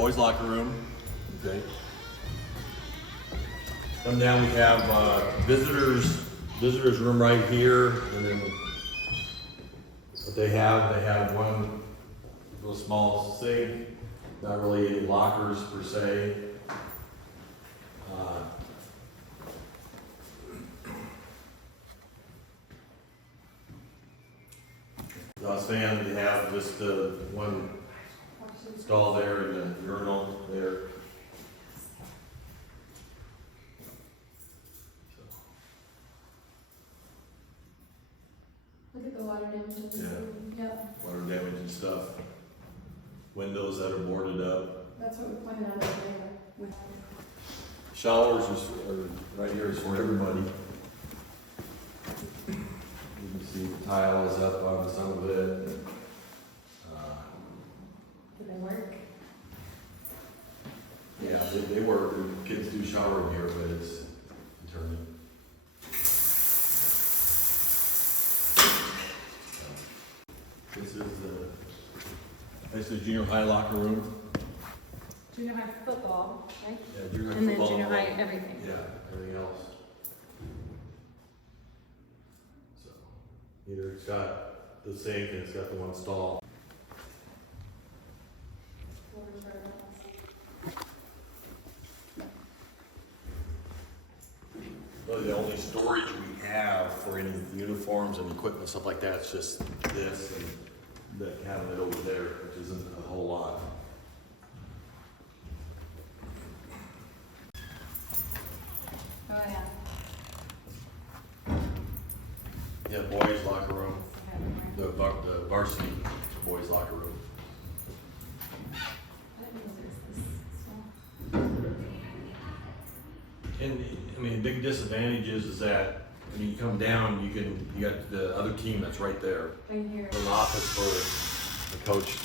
Boys locker room, okay. Come down, we have visitors room right here, and then what they have one little small sink, not really any lockers per se. As I was saying, they have just one stall there and a urinal there. Look at the water damage in the ceiling. Yep. Water damage and stuff. Windows that are boarded up. That's what we pointed out earlier. Showers are right here is for everybody. You can see the tile is up on some of it. Do they work? Yeah, they work. The kids do shower in here, but it's internal. This is junior high locker room. Junior high football, right? Yeah, junior And then football. junior high everything. Yeah, everything else. So, either it's got the sink and it's got the one stall. Really the only storage we have for any uniforms and equipment, stuff like that, is just this and the cabinet over there, which isn't a whole lot. Oh, yeah. Yeah, boys locker room, the varsity boys locker room. I didn't know there was this small. And I mean, the big disadvantage is that when you come down, you got the other team that's right there. Right here. The office for the coach